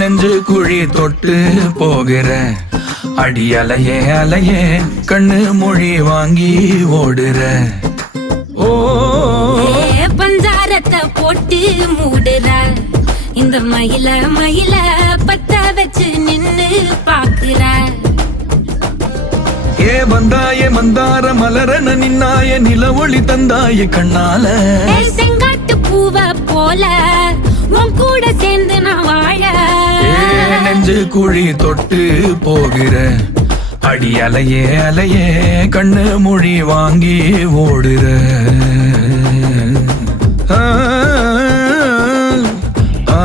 நெஞ்சு குழி தொட்டு போகிற அடி அலையே அலையே கண்ணு மொழி வாங்கி ஓடுற. ஓ பஞ்சாரத்தை போட்டு மூடுற இந்த மயில மயில பத்த வச்சு நின்னு பாக்குற. ஏ வந்தாய மந்தார மலரன நின்னாய நில ஒளி தந்தாய கண்ணால. செங்காட்டு பூவ போல உன் கூட சேர்ந்து நான் வாழ. நெஞ்சு குழி தொட்டு போகிற அடி அலையே அலையே கண்ணு மொழி வாங்கி ஓடுற. ஆ ஆ